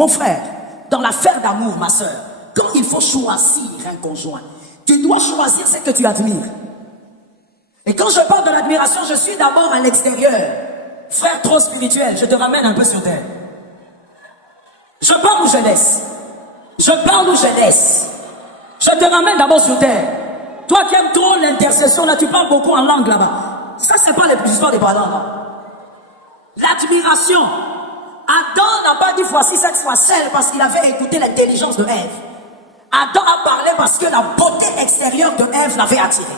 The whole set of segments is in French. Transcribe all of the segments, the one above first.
Mon frère, dans l'affaire d'amour, ma soeur, quand il faut choisir un conjoint, tu dois choisir ce que tu admires. Et quand je parle de l'admiration, je suis d'abord à l'extérieur. Frère trop spirituel, je te ramène un peu sur terre. Je parle ou je laisse? Je parle ou je laisse? Je te ramène d'abord sur terre. Toi qui aimes trop l'intercession, là, tu parles beaucoup en langue là-bas. Ça, c'est pas l'histoire des parents là. L'admiration. Adam n'a pas dit voici cette fois celle parce qu'il avait écouté l'intelligence de Ève. Adam a parlé parce que la beauté extérieure de Ève l'avait attiré.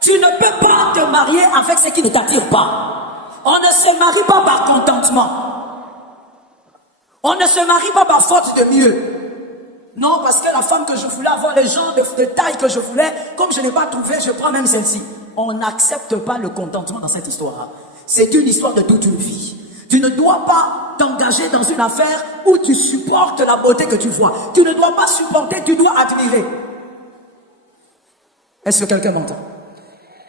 Tu ne peux pas te marier avec ce qui ne t'attire pas. On ne se marie pas par contentement. On ne se marie pas par faute de mieux. Non, parce que la femme que je voulais avoir, les gens de taille que je voulais, comme je n'ai pas trouvé, je prends même celle-ci. On n'accepte pas le contentement dans cette histoire. C'est une histoire de toute une vie. Tu ne dois pas t'engager dans une affaire où tu supportes la beauté que tu vois. Tu ne dois pas supporter, tu dois admirer. Est-ce que quelqu'un m'entend?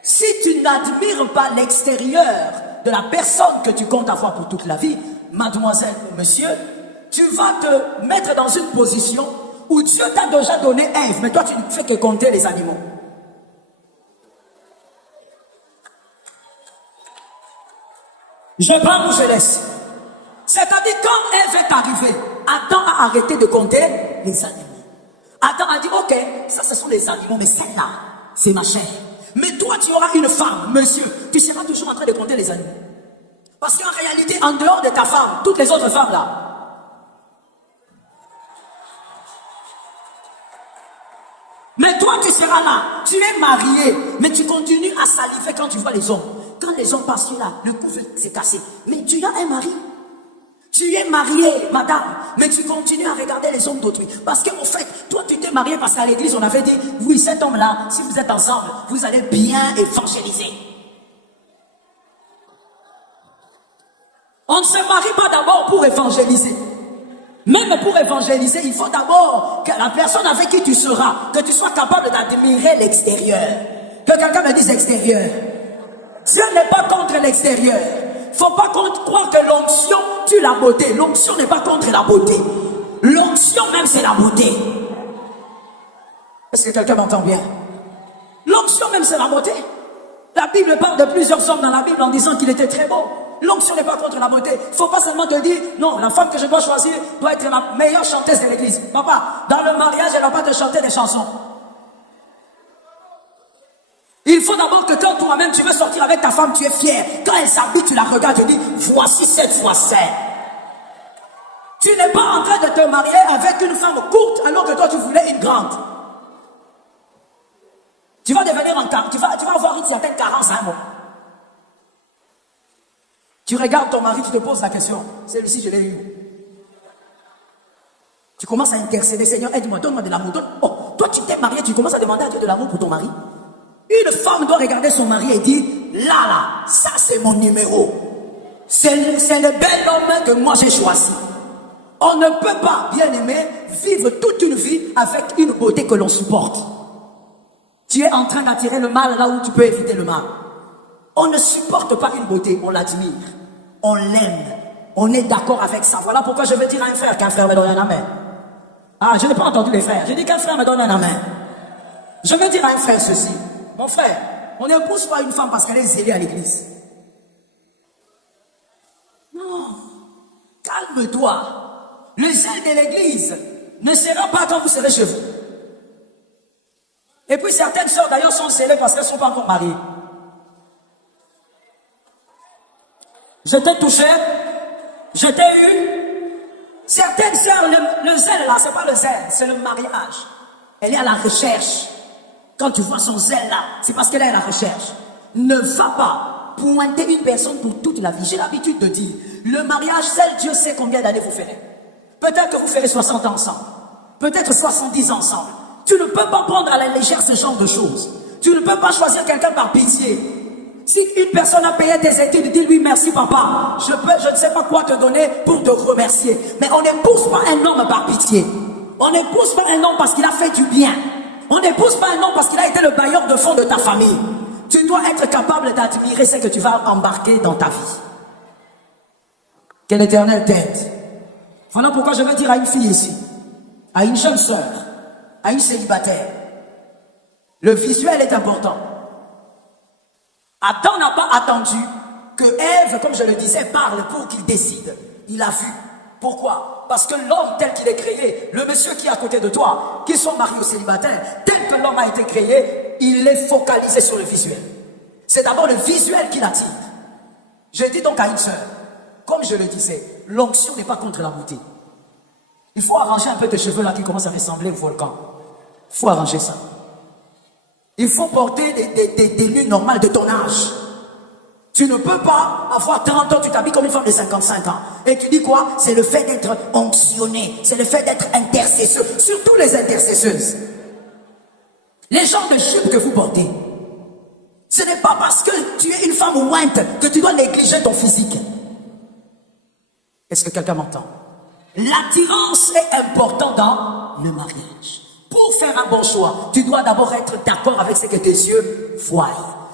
Si tu n'admires pas l'extérieur de la personne que tu comptes avoir pour toute la vie, mademoiselle ou monsieur, tu vas te mettre dans une position où Dieu t'a déjà donné Ève, mais toi tu ne fais que compter les animaux. Je parle ou je laisse? C'est-à-dire quand Ève est arrivée, Adam a arrêté de compter les animaux. Adam a dit, ok, ça ce sont les animaux, mais celle-là, c'est ma chair. Mais toi tu auras une femme, monsieur, tu seras toujours en train de compter les animaux. Parce qu'en réalité, en dehors de ta femme, toutes les autres femmes là, mais toi tu seras là, tu es marié, mais tu continues à saliver quand tu vois les hommes. Quand les hommes passent là, le couple s'est cassé. Mais tu as un mari. Tu es marié, madame, mais tu continues à regarder les hommes d'autrui. Parce qu'en fait, toi tu t'es marié parce qu'à l'église on avait dit, oui cet homme-là, si vous êtes ensemble, vous allez bien évangéliser. On ne se marie pas d'abord pour évangéliser. Même pour évangéliser, il faut d'abord que la personne avec qui tu seras, que tu sois capable d'admirer l'extérieur. Que quelqu'un me dise extérieur. Dieu n'est pas contre l'extérieur. Il ne faut pas croire que l'onction tue la beauté. L'onction n'est pas contre la beauté. L'onction même c'est la beauté. Est-ce que quelqu'un m'entend bien? L'onction même c'est la beauté. La Bible parle de plusieurs hommes dans la Bible en disant qu'il était très beau. L'onction n'est pas contre la beauté. Il ne faut pas seulement te dire, non, la femme que je dois choisir doit être la meilleure chanteuse de l'église. Papa, dans le mariage, elle ne va pas te chanter des chansons. Il faut d'abord que quand toi-même tu veux sortir avec ta femme, tu es fier. Quand elle s'habille, tu la regardes et dis, voici cette fois-ci. Tu n'es pas en train de te marier avec une femme courte alors que toi tu voulais une grande. Tu vas devenir tu vas avoir une certaine carence à un moment. Tu regardes ton mari, tu te poses la question, celui-ci je l'ai eu. Tu commences à intercéder, Seigneur, aide-moi, donne-moi de l'amour. Oh, toi tu t'es marié, tu commences à demander à Dieu de l'amour pour ton mari. Une femme doit regarder son mari et dire, là, ça c'est mon numéro. C'est le bel homme que moi j'ai choisi. On ne peut pas, bien aimé, vivre toute une vie avec une beauté que l'on supporte. Tu es en train d'attirer le mal là où tu peux éviter le mal. On ne supporte pas une beauté, on l'admire. On l'aime. On est d'accord avec ça. Voilà pourquoi je veux dire à un frère qu'un frère me donne un amen. Ah, je n'ai pas entendu les frères. Je dis qu'un frère me donne un amen. Je veux dire à un frère ceci. Mon frère, on n'épouse pas une femme parce qu'elle est zélée à l'église. Non. Calme-toi. Le zèle de l'église ne sera pas quand vous serez chez vous. Et puis certaines sœurs d'ailleurs sont zélées parce qu'elles ne sont pas encore mariées. Je t'ai touché, je t'ai eu. Certaines sœurs, le zèle là, c'est pas le zèle, c'est le mariage. Elle est à la recherche. Quand tu vois son zèle là, c'est parce qu'elle est à la recherche. Ne va pas pointer une personne pour toute la vie. J'ai l'habitude de dire, le mariage, seul Dieu sait combien d'années vous ferez. Peut-être que vous ferez 60 ans ensemble. Peut-être 70 ans ensemble. Tu ne peux pas prendre à la légère ce genre de choses. Tu ne peux pas choisir quelqu'un par pitié. Si une personne a payé tes études, dis-lui merci papa. Je ne sais pas quoi te donner pour te remercier. Mais on n'épouse pas un homme par pitié. On n'épouse pas un homme parce qu'il a fait du bien. On n'épouse pas un homme parce qu'il a été le bailleur de fonds de ta famille. Tu dois être capable d'admirer ce que tu vas embarquer dans ta vie. Que l'Éternel t'aide. Voilà pourquoi je veux dire à une fille ici, à une jeune sœur, à une célibataire, le visuel est important. Adam n'a pas attendu que Ève, comme je le disais, parle pour qu'il décide. Il a vu. Pourquoi? Parce que l'homme tel qu'il est créé, le monsieur qui est à côté de toi, qu'il soit marié ou célibataire, tel que l'homme a été créé, il est focalisé sur le visuel. C'est d'abord le visuel qui l'attire. Je dis donc à une sœur, comme je le disais, l'onction n'est pas contre la beauté. Il faut arranger un peu tes cheveux là qui commencent à ressembler au volcan. Il faut arranger ça. Il faut porter des tenues normales de ton âge. Tu ne peux pas avoir 30 ans, tu t'habilles comme une femme de 55 ans. Et tu dis quoi? C'est le fait d'être onctionné. C'est le fait d'être intercesseur. Surtout les intercesseuses. Les genres de jupes que vous portez. Ce n'est pas parce que tu es une femme ointe que tu dois négliger ton physique. Est-ce que quelqu'un m'entend? L'attirance est importante dans le mariage. Pour faire un bon choix, tu dois d'abord être d'accord avec ce que tes yeux voient.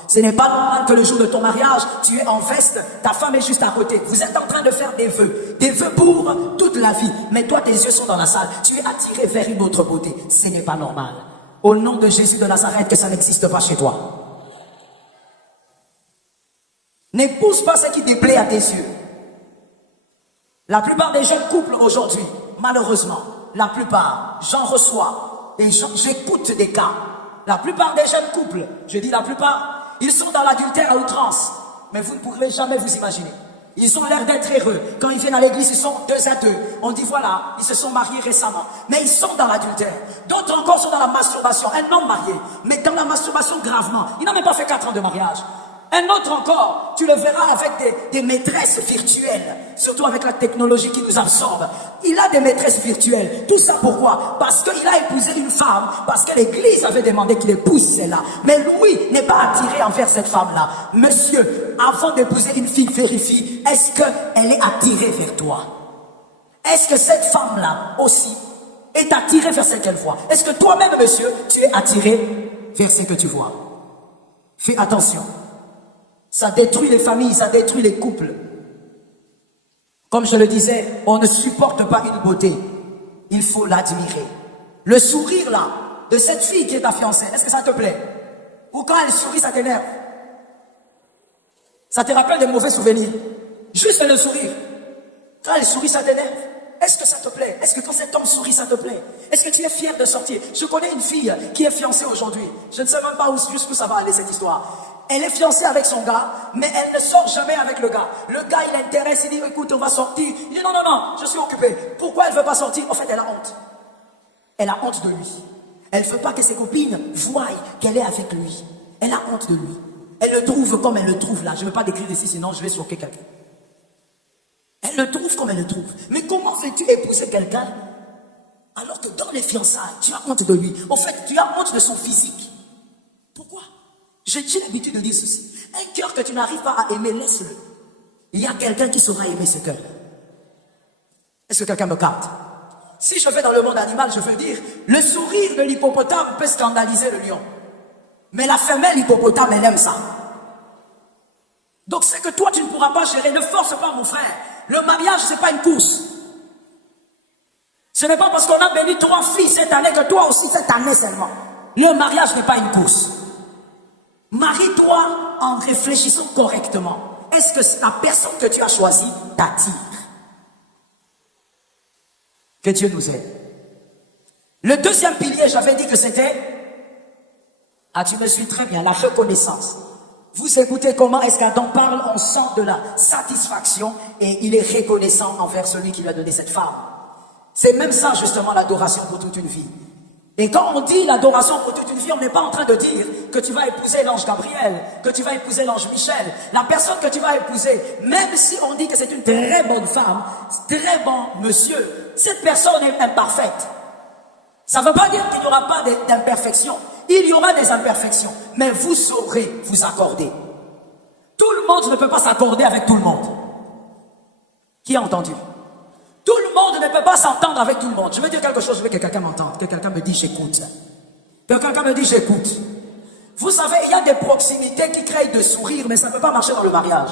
Ce n'est pas normal que le jour de ton mariage, tu es en veste, ta femme est juste à côté. Vous êtes en train de faire des vœux pour toute la vie. Mais toi, tes yeux sont dans la salle. Tu es attiré vers une autre beauté. Ce n'est pas normal. Au nom de Jésus de Nazareth, que ça n'existe pas chez toi. N'épouse pas ce qui déplaît à tes yeux. La plupart des jeunes couples aujourd'hui, malheureusement, la plupart, j'en reçois, et j'écoute des cas. La plupart des jeunes couples, je dis la plupart, ils sont dans l'adultère à outrance. Mais vous ne pourrez jamais vous imaginer. Ils ont l'air d'être heureux. Quand ils viennent à l'église, ils sont 2 à 2. On dit voilà, ils se sont mariés récemment. Mais ils sont dans l'adultère. D'autres encore sont dans la masturbation. Un homme marié, mais dans la masturbation gravement. Il n'a même pas fait 4 ans de mariage. Un autre encore, tu le verras avec des maîtresses virtuelles, surtout avec la technologie qui nous absorbe. Il a des maîtresses virtuelles. Tout ça pourquoi? Parce qu'il a épousé une femme, parce que l'église avait demandé qu'il épouse celle-là. Mais lui n'est pas attiré envers cette femme-là. Monsieur, avant d'épouser une fille, vérifie, est-ce qu'elle est attirée vers toi? Est-ce que cette femme-là aussi est attirée vers ce qu'elle voit? Est-ce que toi-même, monsieur, tu es attiré vers ce que tu vois? Fais attention. Ça détruit les familles, ça détruit les couples. Comme je le disais, on ne supporte pas une beauté. Il faut l'admirer. Le sourire là, de cette fille qui est ta fiancée, est-ce que ça te plaît? Ou quand elle sourit, ça t'énerve? Ça te rappelle des mauvais souvenirs? Juste le sourire. Quand elle sourit, ça t'énerve? Est-ce que ça te plaît? Est-ce que quand cet homme sourit, ça te plaît? Est-ce que tu es fier de sortir? Je connais une fille qui est fiancée aujourd'hui. Je ne sais même pas jusqu'où ça va aller cette histoire. Elle est fiancée avec son gars, mais elle ne sort jamais avec le gars. Le gars, il l'intéresse, il dit, écoute, on va sortir. Il dit, non, non, non, je suis occupé. Pourquoi elle ne veut pas sortir? En fait, elle a honte. Elle a honte de lui. Elle ne veut pas que ses copines voient qu'elle est avec lui. Elle a honte de lui. Elle le trouve comme elle le trouve là. Je ne veux pas décrire ici, sinon je vais choquer quelqu'un. Elle le trouve comme elle le trouve. Mais comment veux-tu épouser quelqu'un alors que dans les fiançailles, tu as honte de lui? En fait, tu as honte de son physique. Pourquoi? J'ai l'habitude de dire ceci. Un cœur que tu n'arrives pas à aimer, laisse-le. Il y a quelqu'un qui saura aimer ce cœur. Est-ce que quelqu'un me capte? Si je vais dans le monde animal, je veux dire, le sourire de l'hippopotame peut scandaliser le lion. Mais la femelle hippopotame, elle aime ça. Donc c'est que toi, tu ne pourras pas gérer. Ne force pas, mon frère. Le mariage, ce n'est pas une course. Ce n'est pas parce qu'on a béni 3 filles cette année que toi aussi cette année seulement. Le mariage n'est pas une course. Marie-toi en réfléchissant correctement. Est-ce que la personne que tu as choisie t'attire? Que Dieu nous aide. Le deuxième pilier, j'avais dit que c'était... Ah, tu me suis très bien, la reconnaissance. Vous écoutez comment est-ce qu'Adam parle, on sent de la satisfaction et il est reconnaissant envers celui qui lui a donné cette femme. C'est même ça justement l'adoration pour toute une vie. Et quand on dit l'adoration pour toute une vie, on n'est pas en train de dire que tu vas épouser l'ange Gabriel, que tu vas épouser l'ange Michel. La personne que tu vas épouser, même si on dit que c'est une très bonne femme, très bon monsieur, cette personne est imparfaite. Ça ne veut pas dire qu'il n'y aura pas d'imperfection. Il y aura des imperfections, mais vous saurez vous accorder. Tout le monde ne peut pas s'accorder avec tout le monde. Qui a entendu? Tout le monde ne peut pas s'entendre avec tout le monde. Je veux dire quelque chose, je veux que quelqu'un m'entende, que quelqu'un me dise j'écoute. Que quelqu'un me dise j'écoute. Vous savez, il y a des proximités qui créent de sourires, mais ça ne peut pas marcher dans le mariage.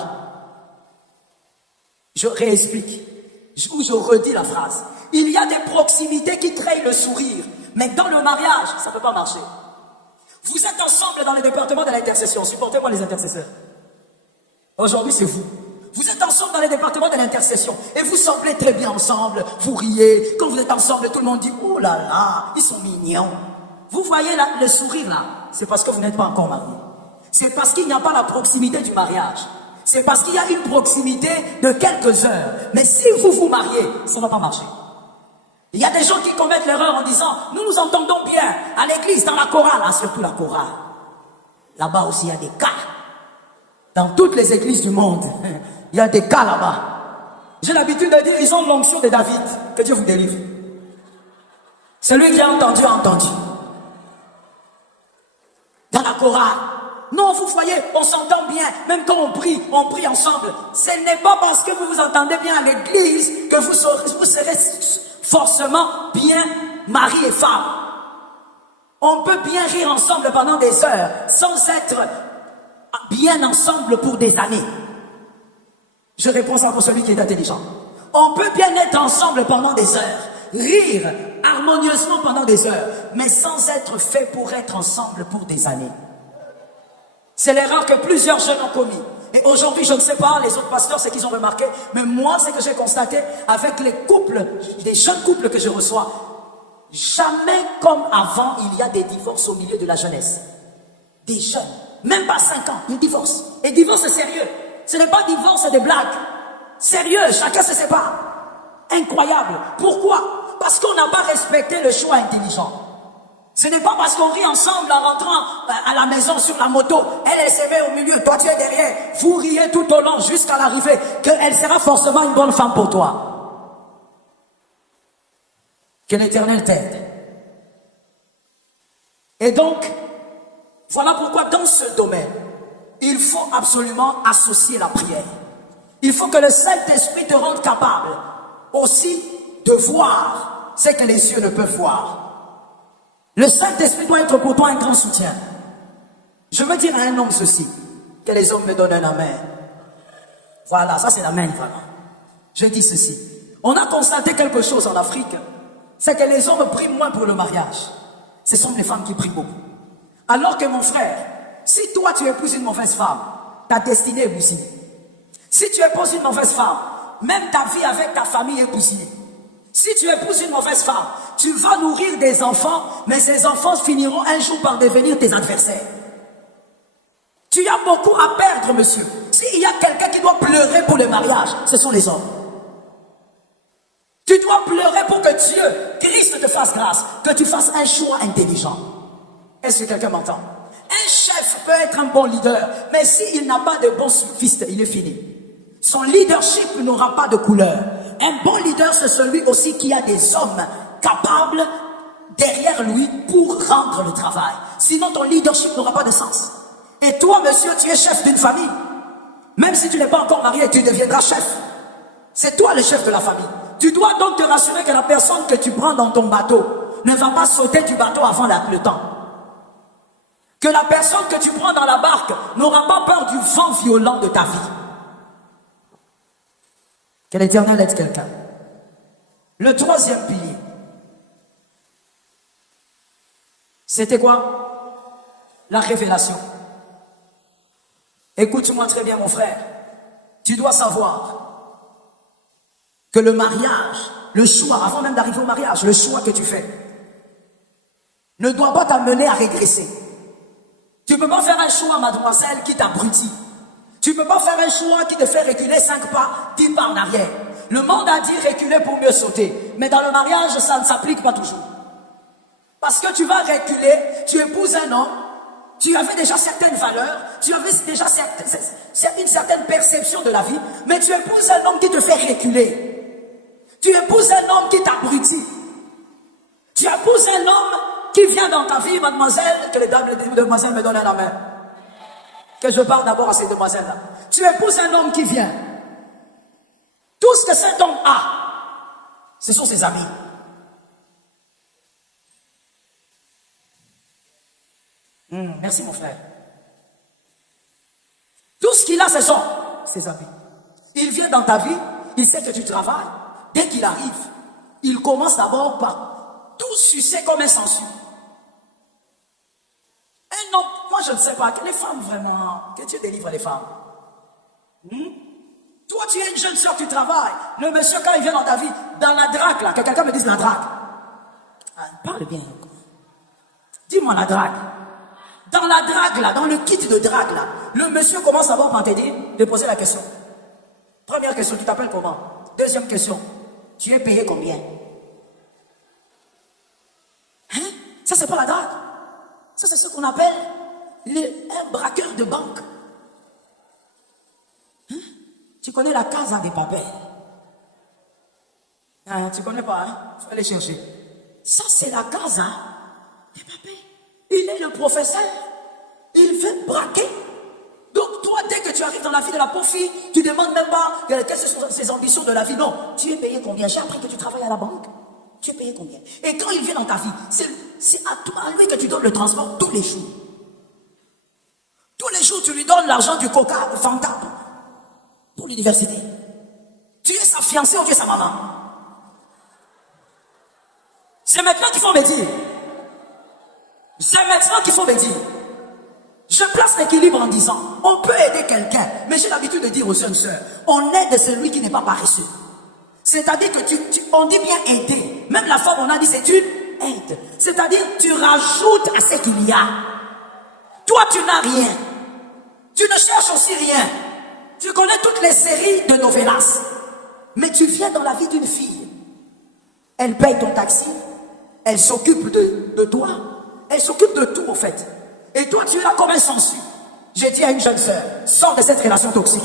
Je réexplique. je redis la phrase. Il y a des proximités qui créent le sourire. Mais dans le mariage, ça ne peut pas marcher. Vous êtes ensemble dans le département de l'intercession. Supportez-moi les intercesseurs. Aujourd'hui, c'est vous. Vous êtes ensemble dans le département de l'intercession. Et vous semblez très bien ensemble. Vous riez. Quand vous êtes ensemble, tout le monde dit, oh là là, ils sont mignons. Vous voyez là, le sourire là. C'est parce que vous n'êtes pas encore marié. C'est parce qu'il n'y a pas la proximité du mariage. C'est parce qu'il y a une proximité de quelques heures. Mais si vous vous mariez, ça ne va pas marcher. Il y a des gens qui commettent l'erreur en disant, nous nous entendons bien à l'église, dans la chorale, surtout la chorale. Là-bas aussi, il y a des cas. Dans toutes les églises du monde, il y a des cas là-bas. J'ai l'habitude de dire, ils ont l'onction de David. Que Dieu vous délivre. Celui qui a entendu, a entendu. Dans la chorale. Non, vous voyez, on s'entend bien. Même quand on prie ensemble. Ce n'est pas parce que vous vous entendez bien à l'église que vous serez forcément bien mari et femme. On peut bien rire ensemble pendant des heures sans être bien ensemble pour des années. Je réponds ça pour celui qui est intelligent. On peut bien être ensemble pendant des heures, rire harmonieusement pendant des heures, mais sans être fait pour être ensemble pour des années. C'est l'erreur que plusieurs jeunes ont commis. Et aujourd'hui, je ne sais pas, les autres pasteurs, ce qu'ils ont remarqué, mais moi, ce que j'ai constaté avec les couples, les jeunes couples que je reçois, jamais comme avant, il y a des divorces au milieu de la jeunesse. Des jeunes, même pas 5 ans, ils divorcent. Et divorce, c'est sérieux. Ce n'est pas divorce, c'est des blagues. Sérieux, chacun se sépare. Incroyable. Pourquoi? Parce qu'on n'a pas respecté le choix intelligent. Ce n'est pas parce qu'on rit ensemble en rentrant à la maison sur la moto, elle se met au milieu, toi tu es derrière, vous riez tout au long jusqu'à l'arrivée, qu'elle sera forcément une bonne femme pour toi. Que l'Éternel t'aide. Et donc, voilà pourquoi dans ce domaine, il faut absolument associer la prière. Il faut que le Saint-Esprit te rende capable aussi de voir ce que les yeux ne peuvent voir. Le Saint-Esprit doit être pour toi un grand soutien. Je veux dire à un homme ceci, que les hommes me donnent un amen. Voilà, ça c'est l'amen, voilà. Je dis ceci. On a constaté quelque chose en Afrique, c'est que les hommes prient moins pour le mariage. Ce sont les femmes qui prient beaucoup. Alors que mon frère, si toi tu épouses une mauvaise femme, ta destinée est bousillée. Si tu épouses une mauvaise femme, même ta vie avec ta famille est bousillée. Si tu épouses une mauvaise femme, tu vas nourrir des enfants, mais ces enfants finiront un jour par devenir tes adversaires. Tu as beaucoup à perdre, monsieur. S'il y a quelqu'un qui doit pleurer pour le mariage, ce sont les hommes. Tu dois pleurer pour que Dieu, Christ te fasse grâce, que tu fasses un choix intelligent. Est-ce que quelqu'un m'entend? Un chef peut être un bon leader, mais s'il n'a pas de bons fils, il est fini. Son leadership n'aura pas de couleur. Un bon leader, c'est celui aussi qui a des hommes capables derrière lui pour rendre le travail. Sinon, ton leadership n'aura pas de sens. Et toi, monsieur, tu es chef d'une famille. Même si tu n'es pas encore marié, tu deviendras chef. C'est toi le chef de la famille. Tu dois donc te rassurer que la personne que tu prends dans ton bateau ne va pas sauter du bateau avant le temps. Que la personne que tu prends dans la barque n'aura pas peur du vent violent de ta vie. Que l'Éternel aide quelqu'un. Le troisième pilier, c'était quoi? La révélation. Écoute-moi très bien, mon frère. Tu dois savoir que le mariage, le choix, avant même d'arriver au mariage, le choix que tu fais, ne doit pas t'amener à régresser. Tu ne peux pas faire un choix, mademoiselle, qui t'abrutit. Tu ne peux pas faire un choix qui te fait reculer 5 pas, 10 pas en arrière. Le monde a dit reculer pour mieux sauter. Mais dans le mariage, ça ne s'applique pas toujours. Parce que tu vas reculer, tu épouses un homme, tu avais déjà certaines valeurs, tu avais déjà une certaine perception de la vie, mais tu épouses un homme qui te fait reculer. Tu épouses un homme qui t'abrutit. Tu épouses un homme qui vient dans ta vie, mademoiselle, que les demoiselles me donnent la main. Que je parle d'abord à ces demoiselles-là. Tu épouses un homme qui vient. Tout ce que cet homme a, ce sont ses amis. Merci mon frère. Tout ce qu'il a, ce sont ses amis. Il vient dans ta vie, il sait que tu travailles, dès qu'il arrive, il commence d'abord par tout sucer comme un sangsue. Un homme, moi je ne sais pas, que les femmes vraiment, que Dieu délivre les femmes. Toi tu es une jeune soeur, tu travailles. Le monsieur quand il vient dans ta vie, dans la drague là, que quelqu'un me dise la drague. Parle bien. Dis-moi la drague. Dans la drague là, dans le kit de drague là, le monsieur commence d'abord par te dire, de poser la question. Première question, tu t'appelles comment? Deuxième question, tu es payé combien? Hein? Ça c'est pas la drague. Ça c'est ce qu'on appelle un braqueur de banque. Hein? Tu connais la Casa des Papel? Hein, tu connais pas, hein? Faut aller chercher. Ça c'est la Casa des Papel. Il est le professeur. Il veut braquer. Donc toi, dès que tu arrives dans la vie de la pauvre fille, tu ne demandes même pas quelles sont ses ambitions de la vie. Non, tu es payé combien? J'ai appris que tu travailles à la banque. Tu es payé combien? Et quand il vient dans ta vie, c'est à toi, à lui que tu donnes le transport tous les jours. Tous les jours, tu lui donnes l'argent du coca, du Fanta, pour l'université. Tu es sa fiancée ou tu es sa maman? C'est maintenant qu'il faut me dire. C'est maintenant qu'il faut me dire. Je place l'équilibre en disant, on peut aider quelqu'un, mais j'ai l'habitude de dire aux jeunes sœurs, on aide celui qui n'est pas paresseux. C'est-à-dire que on dit bien aider. Même la femme, on a dit c'est une aide. C'est-à-dire tu rajoutes à ce qu'il y a. Toi, tu n'as rien. Tu ne cherches aussi rien. Tu connais toutes les séries de novelas. Mais tu viens dans la vie d'une fille. Elle paye ton taxi. Elle s'occupe de toi. Elle s'occupe de tout, en fait. Et toi, tu es là comme un sangsue. J'ai dit à une jeune sœur, sors de cette relation toxique.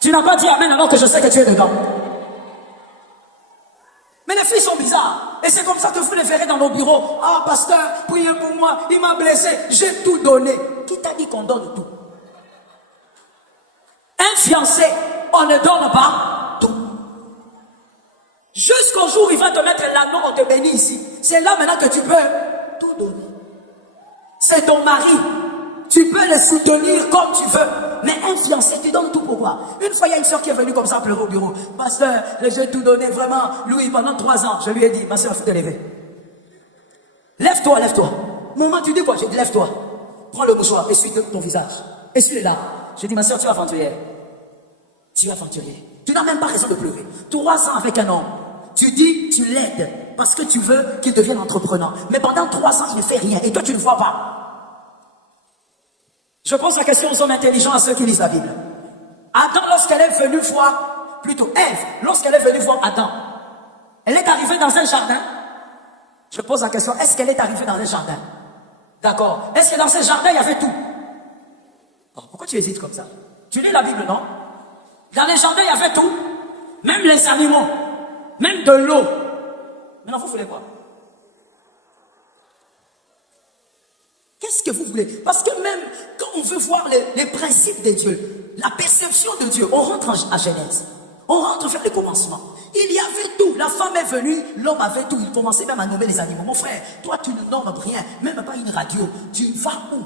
Tu n'as pas dit amen alors que je sais que tu es dedans. Mais les filles sont bizarres. Et c'est comme ça que vous les verrez dans nos bureaux. Ah, pasteur, priez pour moi, il m'a blessé, j'ai tout donné. Qui t'a dit qu'on donne tout? Un fiancé, on ne donne pas tout. Jusqu'au jour où il va te mettre l'anneau, on te bénit ici. C'est là maintenant que tu peux tout donner. C'est ton mari. Tu peux le soutenir comme tu veux. Mais un fiancé, tu donnes tout pour quoi? Une fois, il y a une soeur qui est venue comme ça pleurer au bureau. Pasteur, j'ai tout donné vraiment. Louis, pendant 3 ans, je lui ai dit, ma soeur, il faut te lever. Lève-toi, lève-toi. Maman, tu dis quoi? J'ai dit, lève-toi. Prends le mouchoir, essuie ton visage. Essuie les larmes. J'ai dit, ma soeur, tu es aventurière. Tu es aventurière. Tu n'as même pas raison de pleurer. 3 ans avec un homme. Tu dis, tu l'aides parce que tu veux qu'il devienne entrepreneur. Mais pendant 3 ans, il ne fait rien. Et toi, tu ne vois pas. Je pose la question aux hommes intelligents, à ceux qui lisent la Bible. Adam, lorsqu'elle est venue voir, plutôt Ève, lorsqu'elle est venue voir Adam, elle est arrivée dans un jardin. Je pose la question, est-ce qu'elle est arrivée dans un jardin? D'accord. Est-ce que dans ce jardin, il y avait tout? Oh, pourquoi tu hésites comme ça? Tu lis la Bible, non? Dans les jardins, il y avait tout. Même les animaux. Même de l'eau. Maintenant, vous voulez quoi? Qu'est-ce que vous voulez? Parce que même quand on veut voir les principes de Dieu, la perception de Dieu, on rentre à Genèse. On rentre vers le commencement. Il y avait tout. La femme est venue, l'homme avait tout. Il commençait même à nommer les animaux. Mon frère, toi tu ne nommes rien, même pas une radio. Tu vas où?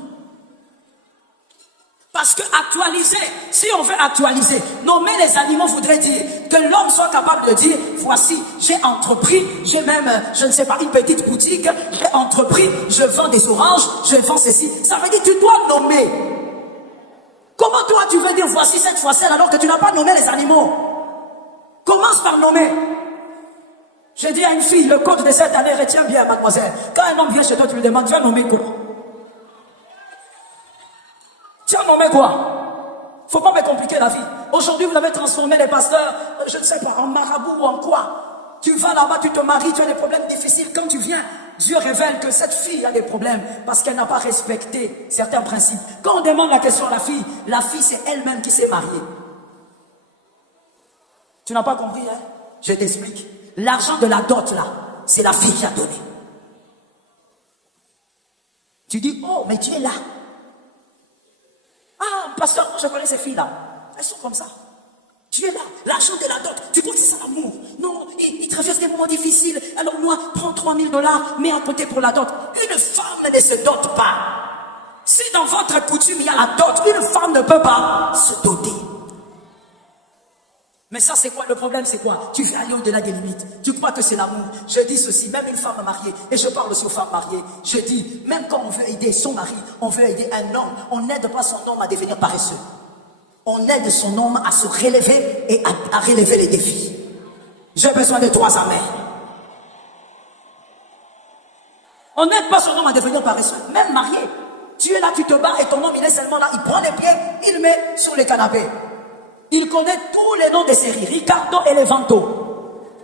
Parce que actualiser, si on veut actualiser, nommer les animaux voudrait dire que l'homme soit capable de dire, voici, j'ai entrepris, j'ai même, je ne sais pas, une petite boutique, j'ai entrepris, je vends des oranges, je vends ceci. Ça veut dire que tu dois nommer. Comment toi tu veux dire, voici cette fois-ci, alors que tu n'as pas nommé les animaux? Commence par nommer. J'ai dit à une fille, le code de cette année, retiens bien, mademoiselle. Quand un homme vient chez toi, tu lui demandes, tu as nommé quoi? Tu as nommé quoi? Faut pas me compliquer la vie. Aujourd'hui, vous avez transformé les pasteurs, je ne sais pas, en marabout ou en quoi. Tu vas là-bas, tu te maries, tu as des problèmes difficiles. Quand tu viens, Dieu révèle que cette fille a des problèmes parce qu'elle n'a pas respecté certains principes. Quand on demande la question à la fille c'est elle-même qui s'est mariée. Tu n'as pas compris, hein? Je t'explique. L'argent de la dot, là, c'est la fille qui a donné. Tu dis, oh, mais tu es là. Ah, pasteur, je connais ces filles-là. Elles sont comme ça. Tu es là, l'argent de la dot. Tu crois que c'est ça l'amour? Non, ils traversent des moments difficiles. Alors moi, prends 3000 $, mets à côté pour la dot. Une femme ne se dote pas. Si dans votre coutume il y a la dot, une femme ne peut pas se doter. Mais ça, c'est quoi? Le problème, c'est quoi? Tu veux aller au-delà des limites. Tu crois que c'est l'amour. Je dis ceci, même une femme mariée, et je parle aussi aux femmes mariées, je dis, même quand on veut aider son mari, on veut aider un homme, on n'aide pas son homme à devenir paresseux. On aide son homme à se relever et à relever les défis. J'ai besoin de trois amens. On n'aide pas son homme à devenir paresseux, même marié. Tu es là, tu te bats et ton homme, il est seulement là, il prend les pieds, il le met sur le canapé. Il connaît tous les noms des séries, Ricardo et Levanto.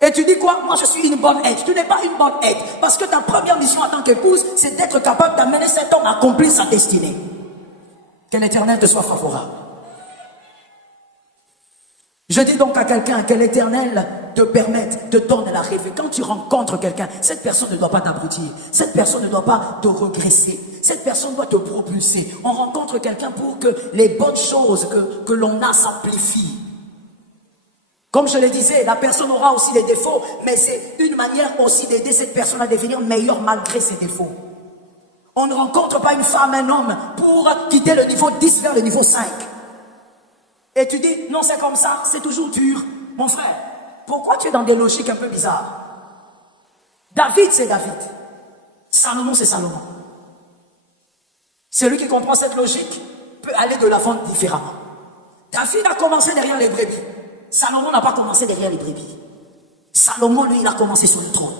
Et tu dis quoi? Moi je suis une bonne aide. Tu n'es pas une bonne aide. Parce que ta première mission en tant qu'épouse, c'est d'être capable d'amener cet homme à accomplir sa destinée. Que l'Éternel te soit favorable. Je dis donc à quelqu'un que l'Éternel te permette, te donne la rêve. Quand tu rencontres quelqu'un, cette personne ne doit pas t'abrutir. Cette personne ne doit pas te regresser. Cette personne doit te propulser. On rencontre quelqu'un pour que les bonnes choses que l'on a s'amplifient. Comme je le disais, la personne aura aussi des défauts, mais c'est une manière aussi d'aider cette personne à devenir meilleure malgré ses défauts. On ne rencontre pas une femme, un homme pour quitter le niveau 10 vers le niveau 5. Et tu dis, non, c'est comme ça, c'est toujours dur. Mon frère, pourquoi tu es dans des logiques un peu bizarres? David, c'est David. Salomon, c'est Salomon. Celui qui comprend cette logique peut aller de l'avant différemment. David a commencé derrière les brebis. Salomon n'a pas commencé derrière les brebis. Salomon, lui, il a commencé sur le trône.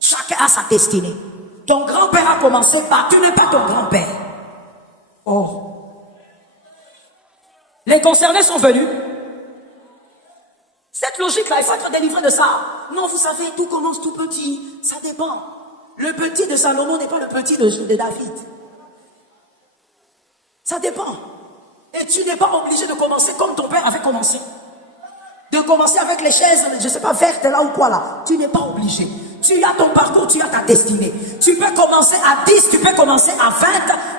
Chacun a sa destinée. Ton grand-père a commencé par... Tu n'es pas ton grand-père. Oh. Les concernés sont venus. Cette logique-là, il faut être délivré de ça. Non, vous savez, tout commence tout petit. Ça dépend. Le petit de Salomon n'est pas le petit de David. Ça dépend. Et tu n'es pas obligé de commencer comme ton père avait commencé. De commencer avec les chaises, je ne sais pas, vertes là ou quoi là. Tu n'es pas obligé. Tu as ton parcours, tu as ta destinée. Tu peux commencer à 10, tu peux commencer à 20.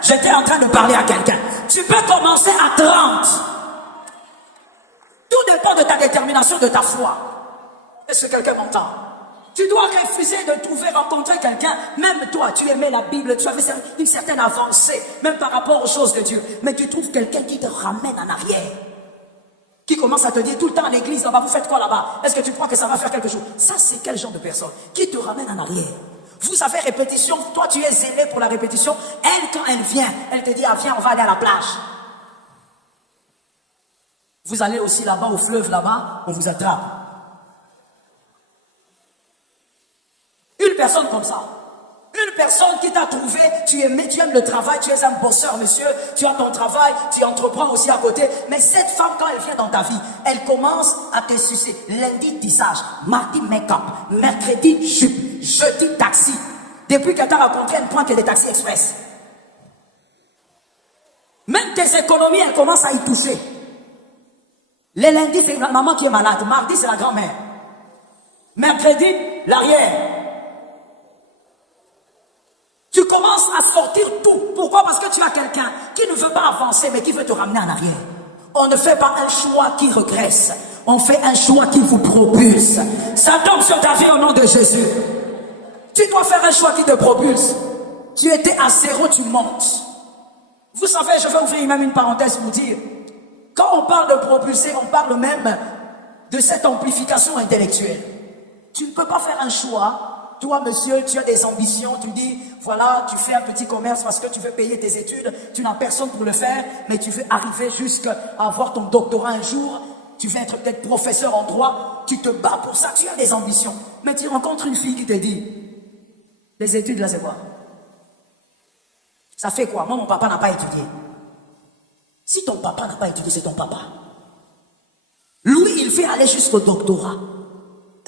J'étais en train de parler à quelqu'un. Tu peux commencer à 30. Tout dépend de ta détermination, de ta foi. Est-ce que quelqu'un m'entend? Tu dois refuser de trouver, rencontrer quelqu'un. Même toi, tu aimais la Bible, tu avais une certaine avancée, même par rapport aux choses de Dieu. Mais tu trouves quelqu'un qui te ramène en arrière. Qui commence à te dire tout le temps à l'église, là-bas, vous faites quoi là-bas? Est-ce que tu crois que ça va faire quelque chose? Ça, c'est quel genre de personne? Qui te ramène en arrière? Vous avez répétition, toi tu es zélé pour la répétition. Elle, quand elle vient, elle te dit, ah viens, on va aller à la plage. Vous allez aussi là-bas, au fleuve là-bas, on vous attrape. Une personne comme ça. Une personne qui t'a trouvé, tu aimes le travail, tu es un bosseur, monsieur, tu as ton travail, tu entreprends aussi à côté. Mais cette femme, quand elle vient dans ta vie, elle commence à te sucer. Lundi, tissage, mardi, make-up, mercredi, jupe, jeudi, taxi. Depuis qu'elle t'a rencontré, elle prend que des taxis express. Même tes économies, elle commence à y toucher. Les lundis, c'est la maman qui est malade. Mardi, c'est la grand-mère. Mercredi, l'arrière. Tu commences à sortir tout. Pourquoi? Parce que tu as quelqu'un qui ne veut pas avancer, mais qui veut te ramener en arrière. On ne fait pas un choix qui regresse. On fait un choix qui vous propulse. Ça tombe sur ta vie au nom de Jésus. Tu dois faire un choix qui te propulse. Tu étais à zéro, tu montes. Vous savez, je vais ouvrir même une parenthèse pour vous dire. Quand on parle de propulser, on parle même de cette amplification intellectuelle. Tu ne peux pas faire un choix. Toi, monsieur, tu as des ambitions, tu dis, voilà, tu fais un petit commerce parce que tu veux payer tes études, tu n'as personne pour le faire, mais tu veux arriver jusqu'à avoir ton doctorat un jour, tu veux être peut-être professeur en droit, tu te bats pour ça, tu as des ambitions. Mais tu rencontres une fille qui te dit, les études là c'est quoi? Ça fait quoi? Moi, mon papa n'a pas étudié. Si ton papa n'a pas étudié, c'est ton papa. Lui, il fait aller jusqu'au doctorat.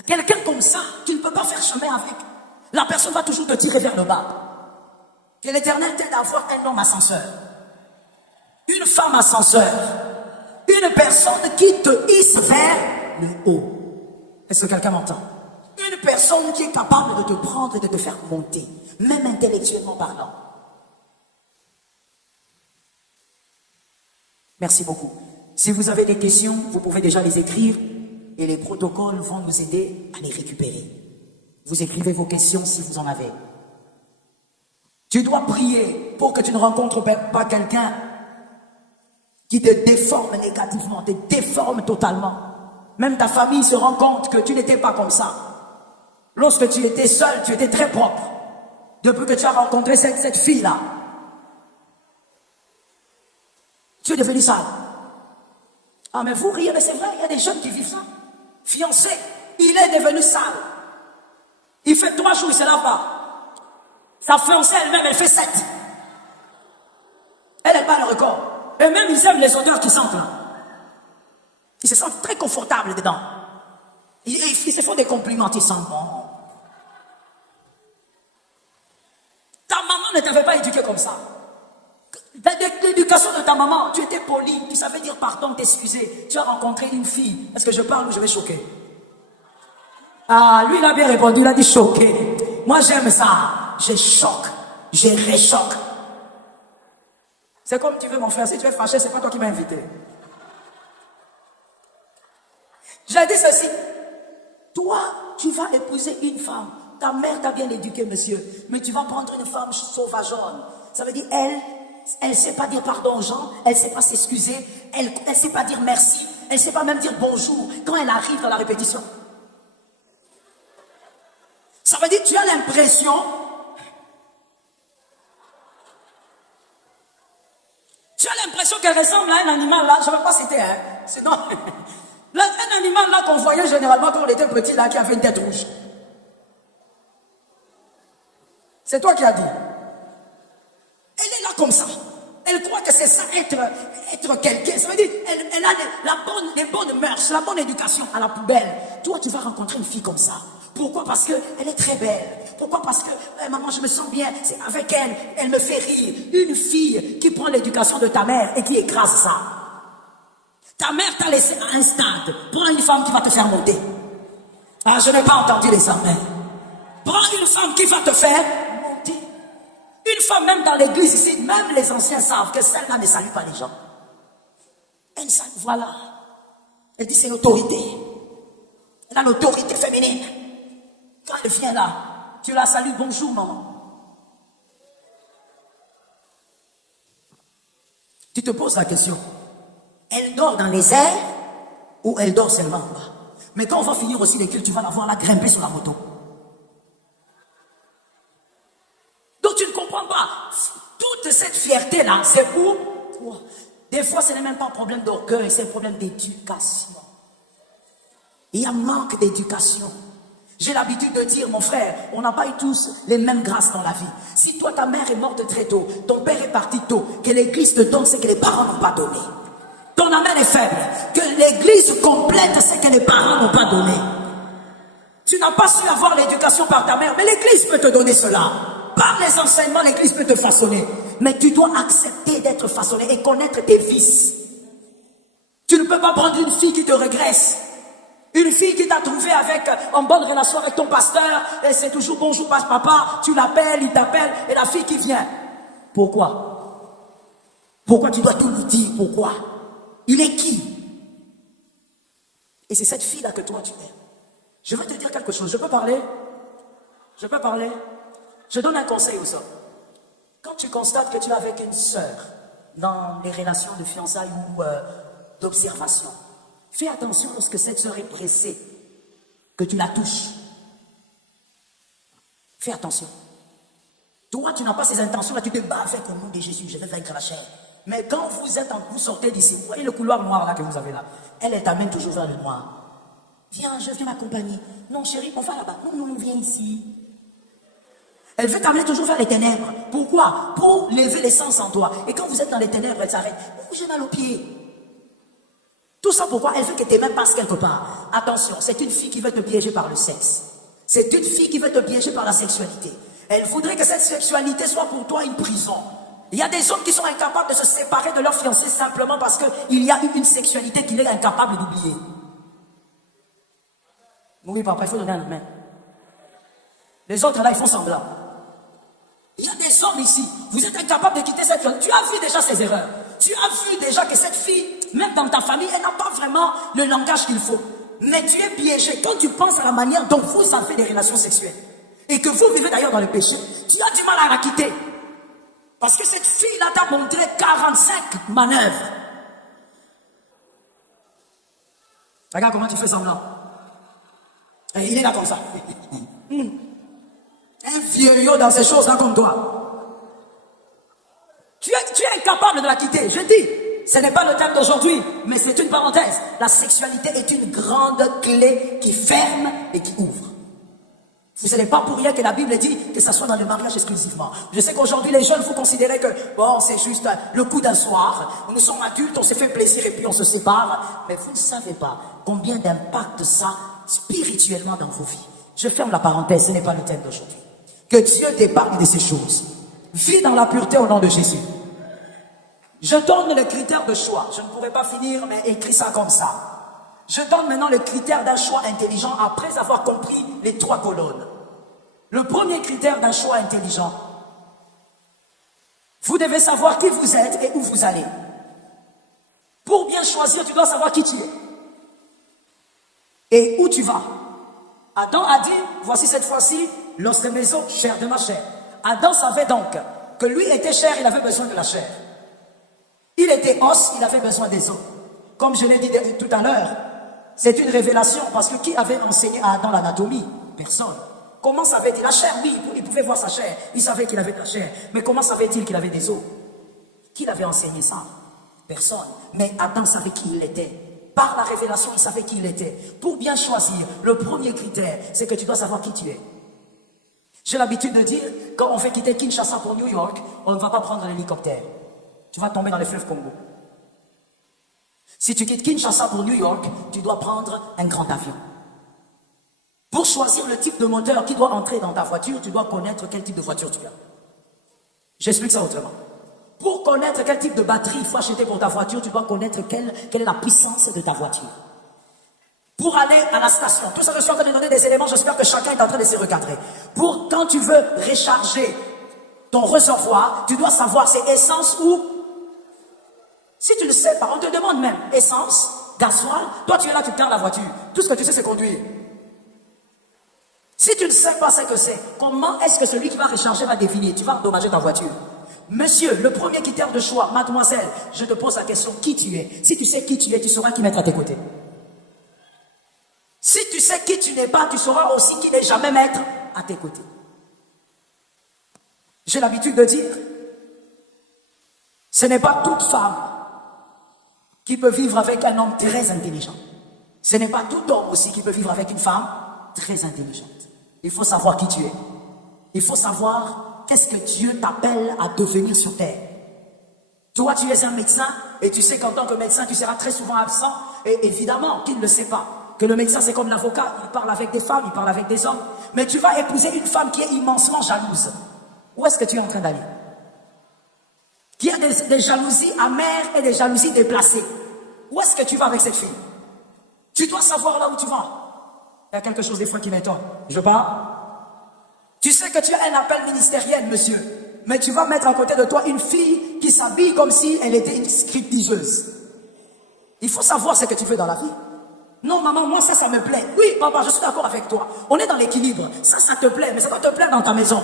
Quelqu'un comme ça, tu ne peux pas faire chemin avec. La personne va toujours te tirer vers le bas. Que l'Éternel t'aide à avoir un homme ascenseur. Une femme ascenseur. Une personne qui te hisse vers le haut. Est-ce que quelqu'un m'entend? Une personne qui est capable de te prendre et de te faire monter. Même intellectuellement parlant. Merci beaucoup. Si vous avez des questions, vous pouvez déjà les écrire. Et les protocoles vont nous aider à les récupérer. Vous écrivez vos questions si vous en avez. Tu dois prier pour que tu ne rencontres pas quelqu'un qui te déforme négativement, te déforme totalement. Même ta famille se rend compte que tu n'étais pas comme ça. Lorsque tu étais seul, tu étais très propre. Depuis que tu as rencontré cette fille-là, tu es devenu sale. Ah, mais vous riez, mais c'est vrai, il y a des jeunes qui vivent ça. Fiancé, il est devenu sale. Il fait 3 jours, il se lave pas. Sa fiancée elle-même, elle fait 7. Elle bat le record. Et même, ils aiment les odeurs qui sentent là. Ils se sentent très confortables dedans. Ils se font des compliments, ils sentent bon. Ta maman ne t'avait pas éduqué comme ça. L'éducation de ta maman, tu étais poli, tu savais dire pardon, t'excuser. Tu as rencontré une fille. Est-ce que je parle ou je vais choquer? Ah, lui il a bien répondu, il a dit choqué. Moi j'aime ça. Je choque, je réchoque. C'est comme tu veux mon frère, si tu es fâché, c'est pas toi qui m'as invité. J'ai dit ceci. Toi, tu vas épouser une femme. Ta mère t'a bien éduqué, monsieur. Mais tu vas prendre une femme sauvageonne. Ça veut dire, elle ne sait pas dire pardon aux gens. Elle ne sait pas s'excuser. Elle ne sait pas dire merci. Elle ne sait pas même dire bonjour quand elle arrive dans la répétition. Ça veut dire, tu as l'impression... Tu as l'impression qu'elle ressemble à un animal là. Je ne sais pas si c'était un. Sinon... Un animal là qu'on voyait généralement quand on était petit là qui avait une tête rouge. C'est toi qui as dit. Elle est là comme ça. Elle croit que c'est ça être quelqu'un. Ça veut dire elle a les bonnes mœurs, la bonne éducation à la poubelle. Toi tu vas rencontrer une fille comme ça. Pourquoi? Parce qu'elle est très belle. Pourquoi? Parce que maman je me sens bien. C'est avec elle, elle me fait rire. Une fille qui prend l'éducation de ta mère et qui écrase ça. Ta mère t'a laissé à un stade. Prends une femme qui va te faire monter. Ah, je n'ai pas entendu les amens. Prends une femme qui va te faire monter. Une femme, même dans l'église ici, même les anciens savent que celle-là ne salue pas les gens. Elle salue, voilà. Elle dit c'est l'autorité. Elle a l'autorité féminine. Quand elle vient là, tu la salues, bonjour maman. Tu te poses la question. Elle dort dans les airs ou elle dort seulement en bas. Mais quand on va finir aussi l'école, tu vas la voir là grimper sur la moto. Donc tu ne comprends pas. Toute cette fierté-là, c'est pour toi. Des fois, ce n'est même pas un problème d'orgueil, c'est un problème d'éducation. Il y a un manque d'éducation. J'ai l'habitude de dire, mon frère, on n'a pas eu tous les mêmes grâces dans la vie. Si toi, ta mère est morte très tôt, ton père est parti tôt, que l'église te donne ce que les parents n'ont pas donné. Ton amen est faible. Que l'église complète ce que les parents n'ont pas donné. Tu n'as pas su avoir l'éducation par ta mère, mais l'église peut te donner cela. Par les enseignements, l'église peut te façonner. Mais tu dois accepter d'être façonné et connaître tes vices. Tu ne peux pas prendre une fille qui te régresse. Une fille qui t'a trouvé en bonne relation avec ton pasteur, et c'est toujours bonjour papa, tu l'appelles, il t'appelle, et la fille qui vient. Pourquoi? Pourquoi tu dois tout lui dire? Pourquoi? Il est qui? Et c'est cette fille-là que toi tu aimes. Je veux te dire quelque chose. Je peux parler? Je peux parler? Je donne un conseil aux hommes. Quand tu constates que tu es avec une sœur dans des relations de fiançailles ou d'observation, fais attention lorsque cette sœur est pressée, que tu la touches. Fais attention. Toi, tu n'as pas ces intentions-là, tu te bats avec le nom de Jésus, je vais vaincre la chair. Mais quand vous sortez d'ici, vous voyez le couloir noir là que vous avez là, elle t'amène toujours vers le noir. Viens, je viens m'accompagner. Non chérie, on va là-bas. Non, viens ici. Elle veut t'amener toujours vers les ténèbres. Pourquoi? Pour lever l'essence en toi. Et quand vous êtes dans les ténèbres, elle s'arrête. Oh, j'ai mal aux pieds. Tout ça pourquoi? Elle veut que tes mains passent quelque part. Attention, c'est une fille qui veut te piéger par le sexe. C'est une fille qui veut te piéger par la sexualité. Elle voudrait que cette sexualité soit pour toi une prison. Il y a des hommes qui sont incapables de se séparer de leur fiancé simplement parce qu'il y a eu une sexualité qu'il est incapable d'oublier. Oui, papa, il faut donner un amen. Les autres, là, ils font semblant. Il y a des hommes ici, vous êtes incapables de quitter cette fille. Tu as vu déjà ses erreurs. Tu as vu déjà que cette fille, même dans ta famille, elle n'a pas vraiment le langage qu'il faut. Mais tu es piégé. Quand tu penses à la manière dont vous avez des relations sexuelles, et que vous vivez d'ailleurs dans le péché, tu as du mal à la quitter. Parce que cette fille-là t'a montré 45 manœuvres. Regarde comment tu fais semblant. Et il est là comme ça. Un vieux dans ces choses-là comme toi. Tu es incapable de la quitter. Je dis, ce n'est pas le thème d'aujourd'hui, mais c'est une parenthèse. La sexualité est une grande clé qui ferme et qui ouvre. Ce n'est pas pour rien que la Bible dit que ça soit dans le mariage exclusivement. Je sais qu'aujourd'hui, les jeunes, vous considérez que, bon, c'est juste le coup d'un soir. Nous sommes adultes, on s'est fait plaisir et puis on se sépare. Mais vous ne savez pas combien d'impact ça spirituellement dans vos vies. Je ferme la parenthèse, ce n'est pas le thème d'aujourd'hui. Que Dieu t'épargne de ces choses. Vis dans la pureté au nom de Jésus. Je donne le critère de choix. Je ne pourrais pas finir, mais écris ça comme ça. Je donne maintenant le critère d'un choix intelligent après avoir compris les 3 colonnes. Le premier critère d'un choix intelligent. Vous devez savoir qui vous êtes et où vous allez. Pour bien choisir, tu dois savoir qui tu es. Et où tu vas. Adam a dit, voici cette fois-ci, l'os de mes os, chair de ma chair. Adam savait donc que lui était chair, il avait besoin de la chair. Il était os, il avait besoin des os. Comme je l'ai dit tout à l'heure, c'est une révélation parce que qui avait enseigné à Adam l'anatomie? Personne. Comment savait-il? La chair, oui, il pouvait voir sa chair. Il savait qu'il avait de la chair. Mais comment savait-il qu'il avait des os? Qui l'avait enseigné ça? Personne. Mais Adam savait qui il était. Par la révélation, il savait qui il était. Pour bien choisir, le premier critère, c'est que tu dois savoir qui tu es. J'ai l'habitude de dire, quand on fait quitter Kinshasa pour New York, on ne va pas prendre l'hélicoptère. Tu vas tomber dans le fleuve Congo. Si tu quittes Kinshasa pour New York, tu dois prendre un grand avion. Pour choisir le type de moteur qui doit entrer dans ta voiture, tu dois connaître quel type de voiture tu as. J'explique ça autrement. Pour connaître quel type de batterie il faut acheter pour ta voiture, tu dois connaître quelle est la puissance de ta voiture. Pour aller à la station, tout ça, je suis en train de donner des éléments, j'espère que chacun est en train de se recadrer. Pour quand tu veux recharger ton réservoir, tu dois savoir c'est essence ou... Si tu ne sais pas, on te demande même essence, gasoil, toi tu es là, tu gardes la voiture. Tout ce que tu sais, c'est conduire. Si tu ne sais pas ce que c'est, comment est-ce que celui qui va recharger va définir? Tu vas endommager ta voiture. Monsieur, le premier critère de choix, mademoiselle, je te pose la question, qui tu es? Si tu sais qui tu es, tu sauras qui mettre à tes côtés. Si tu sais qui tu n'es pas, tu sauras aussi qui n'est jamais mettre à tes côtés. J'ai l'habitude de dire, ce n'est pas toute femme qui peut vivre avec un homme très intelligent. Ce n'est pas tout homme aussi qui peut vivre avec une femme très intelligente. Il faut savoir qui tu es. Il faut savoir qu'est-ce que Dieu t'appelle à devenir sur terre. Toi, tu es un médecin et tu sais qu'en tant que médecin, tu seras très souvent absent. Et évidemment, qui ne le sait pas, que le médecin, c'est comme l'avocat, il parle avec des femmes, il parle avec des hommes. Mais tu vas épouser une femme qui est immensement jalouse. Où est-ce que tu es en train d'aller? Qui a des jalousies amères et des jalousies déplacées. Où est-ce que tu vas avec cette fille? Tu dois savoir là où tu vas. Il y a quelque chose des fois qui m'étonne. Je pars. Tu sais que tu as un appel ministériel, monsieur. Mais tu vas mettre à côté de toi une fille qui s'habille comme si elle était une scriptigeuse. Il faut savoir ce que tu fais dans la vie. Non, maman, moi ça me plaît. Oui, papa, je suis d'accord avec toi. On est dans l'équilibre. Ça te plaît, mais ça doit te plaire dans ta maison.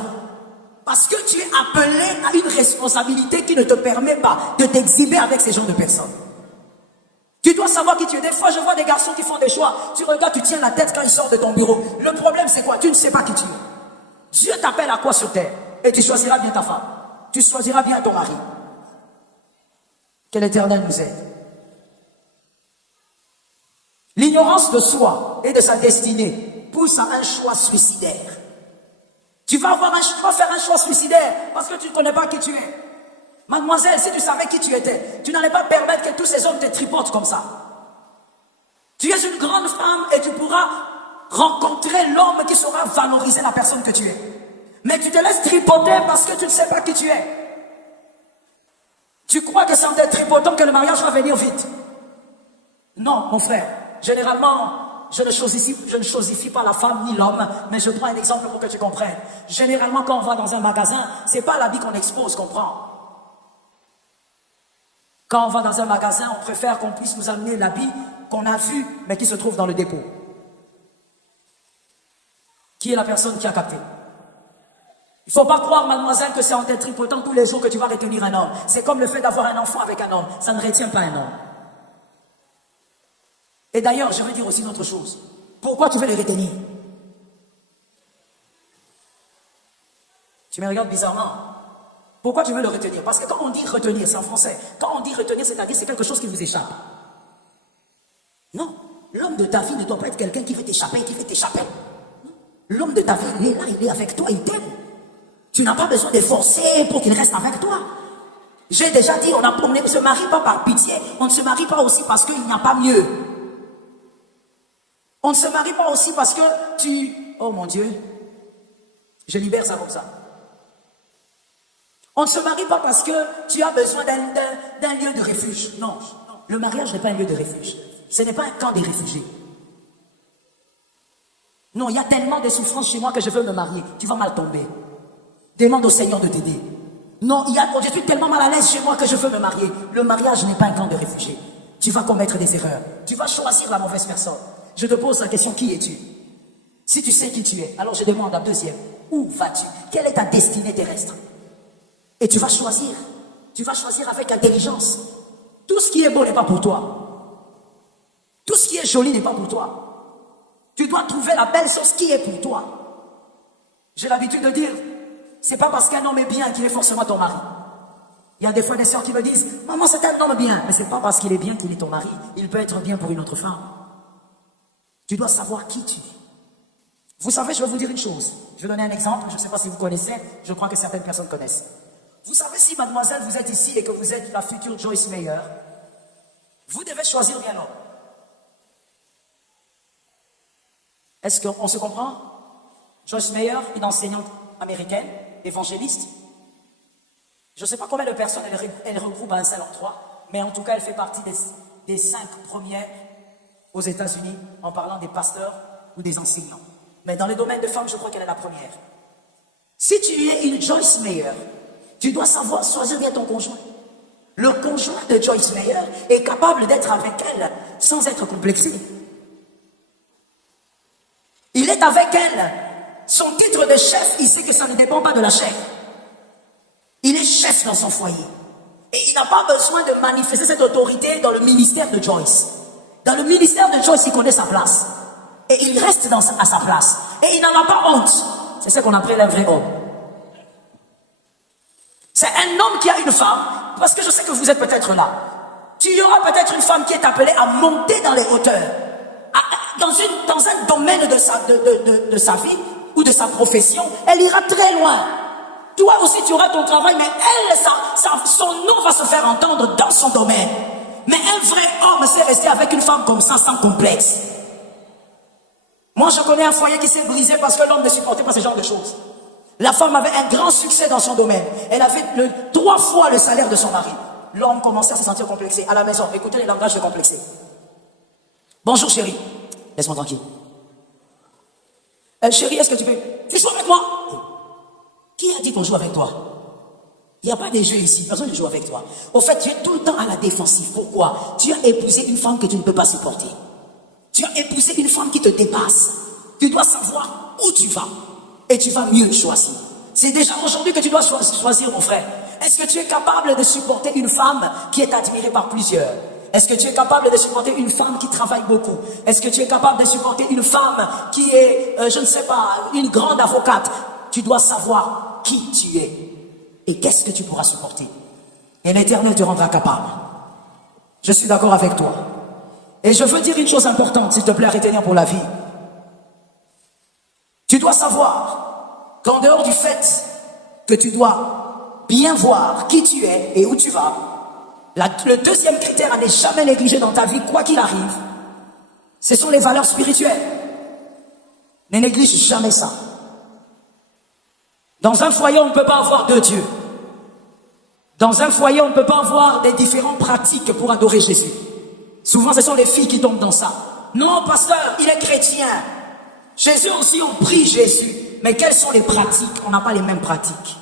Parce que tu es appelé à une responsabilité qui ne te permet pas de t'exhiber avec ces genres de personnes. Tu dois savoir qui tu es. Des fois, je vois des garçons qui font des choix. Tu regardes, tu tiens la tête quand ils sortent de ton bureau. Le problème, c'est quoi? Tu ne sais pas qui tu es. Dieu t'appelle à quoi sur terre? Et tu choisiras bien ta femme. Tu choisiras bien ton mari. Que l'Éternel nous aide. L'ignorance de soi et de sa destinée pousse à un choix suicidaire. Tu vas faire un choix suicidaire parce que tu ne connais pas qui tu es. Mademoiselle, si tu savais qui tu étais, tu n'allais pas permettre que tous ces hommes te tripotent comme ça. Tu es une grande femme et tu pourras rencontrer l'homme qui saura valoriser la personne que tu es. Mais tu te laisses tripoter parce que tu ne sais pas qui tu es. Tu crois que c'est en te tripotant que le mariage va venir vite. Non, mon frère. Généralement, je ne chosifie pas la femme ni l'homme, mais je prends un exemple pour que tu comprennes. Généralement, quand on va dans un magasin, c'est pas l'habit qu'on expose qu'on prend. Quand on va dans un magasin, on préfère qu'on puisse nous amener l'habit qu'on a vu, mais qui se trouve dans le dépôt. Qui est la personne qui a capté? Il ne faut pas croire, mademoiselle, que c'est en te tripotant tous les jours que tu vas retenir un homme. C'est comme le fait d'avoir un enfant avec un homme. Ça ne retient pas un homme. Et d'ailleurs, je vais dire aussi une autre chose. Pourquoi tu veux les retenir? Tu me regardes bizarrement. Pourquoi tu veux le retenir? Parce que quand on dit retenir, c'est en français. Quand on dit retenir, c'est-à-dire c'est quelque chose qui vous échappe. Non. L'homme de ta vie ne doit pas être quelqu'un qui veut t'échapper, qui veut t'échapper. L'homme de ta vie, il est là, il est avec toi, il t'aime. Tu n'as pas besoin de forcer pour qu'il reste avec toi. J'ai déjà dit, on ne se marie pas par pitié, on ne se marie pas aussi parce qu'il n'y a pas mieux. On ne se marie pas aussi parce que oh mon Dieu, je libère ça comme ça. On ne se marie pas parce que tu as besoin d'un lieu de refuge. Non, le mariage n'est pas un lieu de refuge. Ce n'est pas un camp des réfugiés. Non, il y a tellement de souffrances chez moi que je veux me marier. Tu vas mal tomber. Demande au Seigneur de t'aider. Non, je suis tellement mal à l'aise chez moi que je veux me marier. Le mariage n'est pas un camp de réfugiés. Tu vas commettre des erreurs. Tu vas choisir la mauvaise personne. Je te pose la question, qui es-tu? Si tu sais qui tu es, alors je demande à deuxième, où vas-tu? Quelle est ta destinée terrestre? Et tu vas choisir. Tu vas choisir avec intelligence. Tout ce qui est beau n'est pas pour toi. Tout ce qui est joli n'est pas pour toi. Tu dois trouver la belle chose qui est pour toi. J'ai l'habitude de dire, c'est pas parce qu'un homme est bien qu'il est forcément ton mari. Il y a des fois des sœurs qui me disent, maman c'est un homme bien. Mais c'est pas parce qu'il est bien qu'il est ton mari. Il peut être bien pour une autre femme. Tu dois savoir qui tu es. Vous savez, je vais vous dire une chose. Je vais donner un exemple. Je ne sais pas si vous connaissez. Je crois que certaines personnes connaissent. Vous savez, si mademoiselle, vous êtes ici et que vous êtes la future Joyce Meyer, vous devez choisir bien l'homme. Est-ce qu'on se comprend? Joyce Meyer, une enseignante américaine, évangéliste. Je ne sais pas combien de personnes elle regroupe à un seul endroit, mais en tout cas, elle fait partie des 5 premières aux États-Unis en parlant des pasteurs ou des enseignants. Mais dans le domaine de femmes, je crois qu'elle est la première. Si tu es une Joyce Meyer, tu dois savoir choisir bien ton conjoint. Le conjoint de Joyce Meyer est capable d'être avec elle sans être complexé. Il est avec elle. Son titre de chef, il sait que ça ne dépend pas de la chair. Il est chef dans son foyer. Et il n'a pas besoin de manifester cette autorité dans le ministère de Joyce. Dans le ministère de Joyce, il connaît sa place. Et il reste à sa place. Et il n'en a pas honte. C'est ce qu'on appelle un vrai homme. C'est un homme qui a une femme, parce que je sais que vous êtes peut-être là. Tu y auras peut-être une femme qui est appelée à monter dans les hauteurs. Dans un domaine de sa vie ou de sa profession, elle ira très loin. Toi aussi, tu auras ton travail, mais son nom va se faire entendre dans son domaine. Mais un vrai homme sait rester avec une femme comme ça, sans complexe. Moi, je connais un foyer qui s'est brisé parce que l'homme ne supportait pas ce genre de choses. La femme avait un grand succès dans son domaine. Elle avait 3 fois le salaire de son mari. L'homme commençait à se sentir complexé. À la maison, écoutez les langages de complexé. Bonjour chérie. Laisse-moi tranquille. Chérie, est-ce que tu joues avec moi? Qui a dit qu'on joue avec toi? Il n'y a pas de jeu ici, personne ne joue avec toi. Au fait, tu es tout le temps à la défensive. Pourquoi? Tu as épousé une femme que tu ne peux pas supporter. Tu as épousé une femme qui te dépasse. Tu dois savoir où tu vas. Et tu vas mieux choisir. C'est déjà aujourd'hui que tu dois choisir, mon frère. Est-ce que tu es capable de supporter une femme qui est admirée par plusieurs? Est-ce que tu es capable de supporter une femme qui travaille beaucoup? Est-ce que tu es capable de supporter une femme qui est, je ne sais pas, une grande avocate? Tu dois savoir qui tu es et qu'est-ce que tu pourras supporter. Et l'Éternel te rendra capable. Je suis d'accord avec toi. Et je veux dire une chose importante, s'il te plaît, à retenir pour la vie. Tu dois savoir qu'en dehors du fait que tu dois bien voir qui tu es et où tu vas, le deuxième critère à ne jamais négliger dans ta vie, quoi qu'il arrive, ce sont les valeurs spirituelles. Ne néglige jamais ça. Dans un foyer, on ne peut pas avoir 2 dieux. Dans un foyer, on ne peut pas avoir des différentes pratiques pour adorer Jésus. Souvent, ce sont les filles qui tombent dans ça. Non, pasteur, il est chrétien. Jésus aussi, on prie Jésus. Mais quelles sont les pratiques? On n'a pas les mêmes pratiques.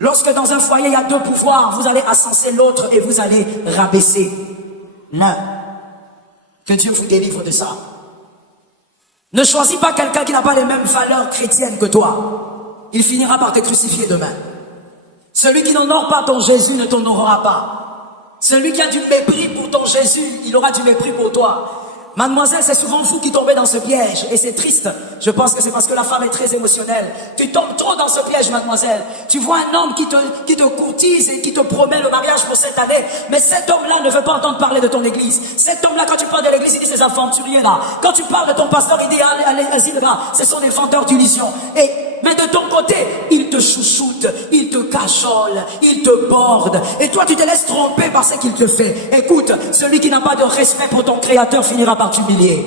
Lorsque dans un foyer, il y a 2 pouvoirs, vous allez ascenser l'autre et vous allez rabaisser l'un. Que Dieu vous délivre de ça. Ne choisis pas quelqu'un qui n'a pas les mêmes valeurs chrétiennes que toi. Il finira par te crucifier demain. Celui qui n'honore pas ton Jésus ne t'honorera pas. Celui qui a du mépris pour ton Jésus, il aura du mépris pour toi. Mademoiselle, c'est souvent vous qui tombez dans ce piège. Et c'est triste. Je pense que c'est parce que la femme est très émotionnelle. Tu tombes trop dans ce piège, mademoiselle. Tu vois un homme qui te courtise et qui te promet le mariage pour cette année. Mais cet homme-là ne veut pas entendre parler de ton église. Cet homme-là, quand tu parles de l'église, il dit c'est aventurier là. Quand tu parles de ton pasteur, il dit allez, là. Ce sont des vendeurs d'illusions. Mais de ton côté, il te chouchoute, il te cachole, il te borde. Et toi, tu te laisses tromper par ce qu'il te fait. Écoute, celui qui n'a pas de respect pour ton créateur finira par t'humilier.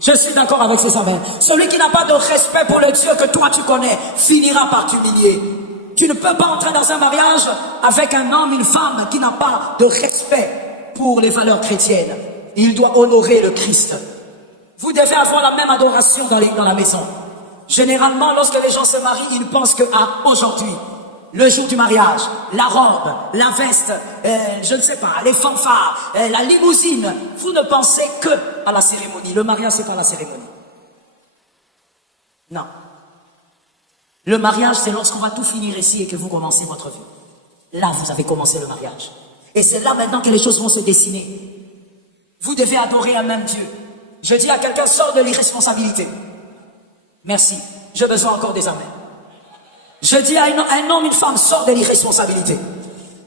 Je suis d'accord avec ces amens. Celui qui n'a pas de respect pour le Dieu que toi tu connais finira par t'humilier. Tu ne peux pas entrer dans un mariage avec un homme, une femme qui n'a pas de respect pour les valeurs chrétiennes. Il doit honorer le Christ. Vous devez avoir la même adoration dans la maison. Généralement, lorsque les gens se marient, ils pensent qu'à aujourd'hui, le jour du mariage, la robe, la veste, je ne sais pas, les fanfares, la limousine, vous ne pensez que à la cérémonie. Le mariage, c'est pas la cérémonie. Non. Le mariage, c'est lorsqu'on va tout finir ici et que vous commencez votre vie. Là, vous avez commencé le mariage. Et c'est là maintenant que les choses vont se dessiner. Vous devez adorer un même Dieu. Je dis à quelqu'un, sors de l'irresponsabilité. Merci. J'ai besoin encore des amens. Je dis à un homme, une femme, sort de l'irresponsabilité.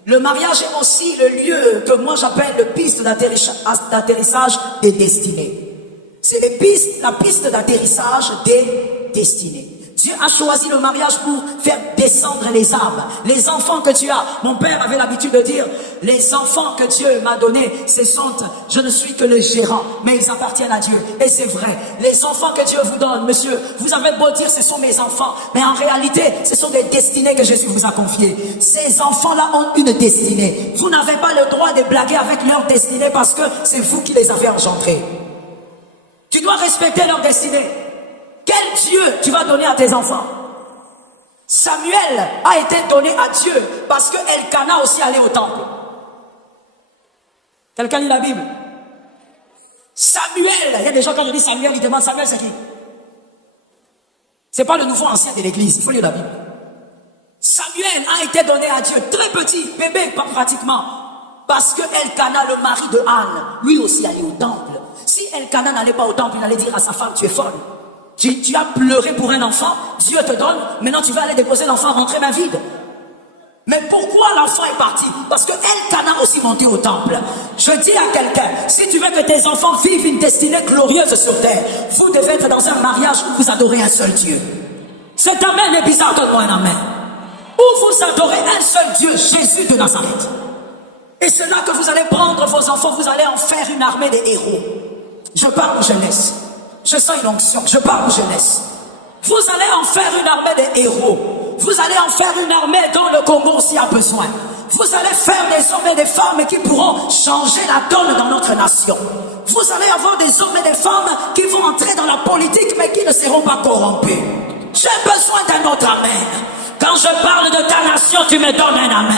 Le mariage est aussi le lieu que moi j'appelle le piste d'atterrissage des destinées. C'est la piste d'atterrissage des destinées. Dieu a choisi le mariage pour faire descendre les âmes. Les enfants que tu as, mon père avait l'habitude de dire, les enfants que Dieu m'a donnés, je ne suis que le gérant, mais ils appartiennent à Dieu. Et c'est vrai, les enfants que Dieu vous donne, monsieur, vous avez beau dire ce sont mes enfants, mais en réalité, ce sont des destinées que Jésus vous a confiées. Ces enfants-là ont une destinée. Vous n'avez pas le droit de blaguer avec leur destinée parce que c'est vous qui les avez engendrés. Tu dois respecter leur destinée. Quel Dieu tu vas donner à tes enfants? Samuel a été donné à Dieu parce que Elkana aussi allait au temple. Quelqu'un lit la Bible? Samuel, il y a des gens quand je dis Samuel, ils demandent Samuel c'est qui? C'est pas le nouveau ancien de l'église, il faut lire la Bible. Samuel a été donné à Dieu, très petit, bébé pratiquement, parce que Elkana, le mari de Anne, lui aussi allait au temple. Si Elkana n'allait pas au temple, il allait dire à sa femme, tu es folle. Tu as pleuré pour un enfant, Dieu te donne, maintenant tu vas aller déposer l'enfant, rentrer main vide. Mais pourquoi l'enfant est parti? Parce que Elkana aussi monté au temple. Je dis à quelqu'un, si tu veux que tes enfants vivent une destinée glorieuse sur terre, vous devez être dans un mariage où vous adorez un seul Dieu. Cet amen est bizarre, donne-moi un amen. Où vous adorez un seul Dieu, Jésus de Nazareth. Et c'est là que vous allez prendre vos enfants, vous allez en faire une armée de héros. Je parle aux jeunesse. Je sens une onction, je parle aux jeunesse. Vous allez en faire une armée de héros. Vous allez en faire une armée dont le Congo aussi a besoin. Vous allez faire des hommes et des femmes qui pourront changer la donne dans notre nation. Vous allez avoir des hommes et des femmes qui vont entrer dans la politique mais qui ne seront pas corrompus. J'ai besoin d'un autre amen. Quand je parle de ta nation, tu me donnes un amen.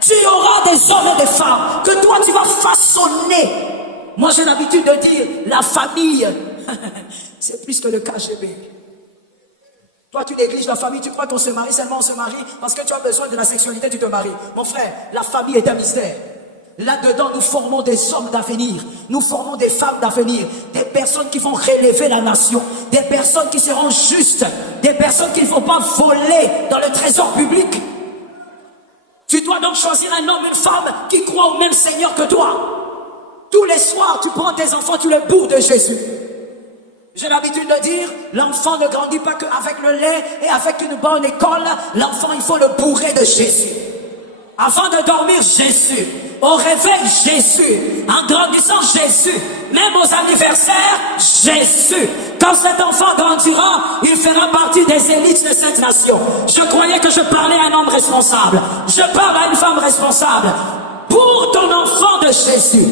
Tu auras des hommes et des femmes que toi tu vas façonner. Moi j'ai l'habitude de dire, la famille, c'est plus que le KGB. Toi tu négliges la famille, tu crois qu'on se marie seulement, on se marie parce que tu as besoin de la sexualité, tu te maries. Mon frère, la famille est un mystère. Là-dedans, nous formons des hommes d'avenir, nous formons des femmes d'avenir, des personnes qui vont relever la nation, des personnes qui seront justes, des personnes qui ne vont pas voler dans le trésor public. Tu dois donc choisir un homme, une femme qui croit au même Seigneur que toi. Tous les soirs, tu prends tes enfants, tu les bourres de Jésus. J'ai l'habitude de dire, l'enfant ne grandit pas qu'avec le lait et avec une bonne école. L'enfant, il faut le bourrer de Jésus. Avant de dormir, Jésus. Au réveil, Jésus. En grandissant, Jésus. Même aux anniversaires, Jésus. Quand cet enfant grandira, il fera partie des élites de cette nation. Je croyais que je parlais à un homme responsable. Je parle à une femme responsable. Pour ton enfant de Jésus,